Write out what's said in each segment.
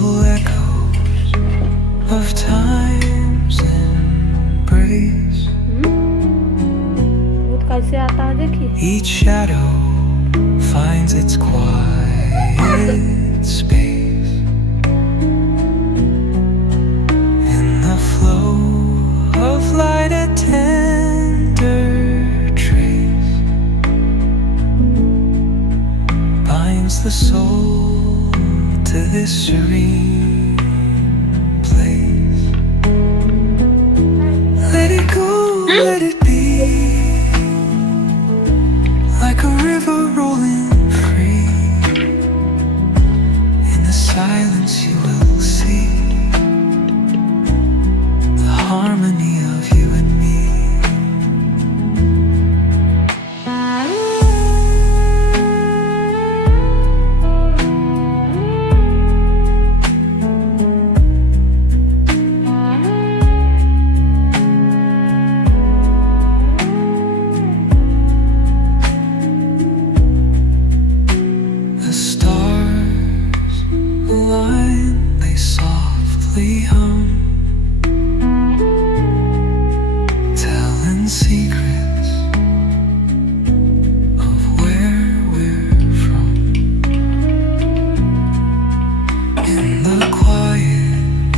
Little echoes of time's embrace. भूत कैसे आता है देखिए. Each shadow finds its quiet space in the flow of light, a tender trace binds the soul to this serene place. Let it go, let it be, like a river rolling free. In the silence you will see the harmony of you and me. The stars align, they softly hum, telling secrets of where we're from. In the quiet,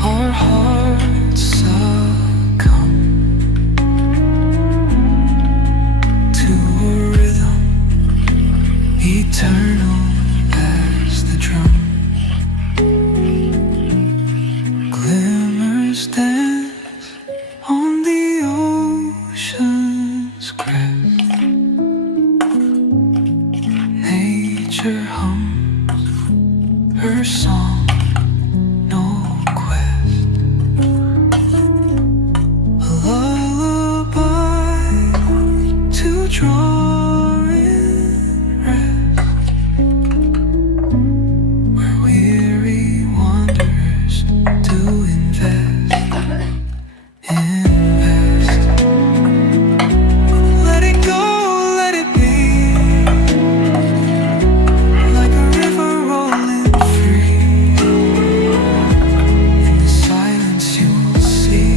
our hearts succumb to a rhythm eternal as the drum. Glimmers dance on the ocean's crest. Nature hums her song, no quest. A lullaby to draw in rest, where weary wanderers do invest. Let it go, let it be, like a river rolling free. In the silence you will see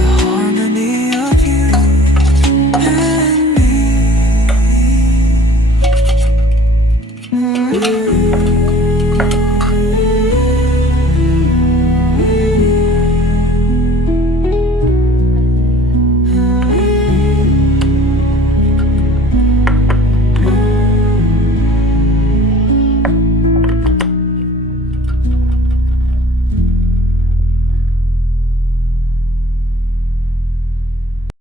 the harmony of you and me.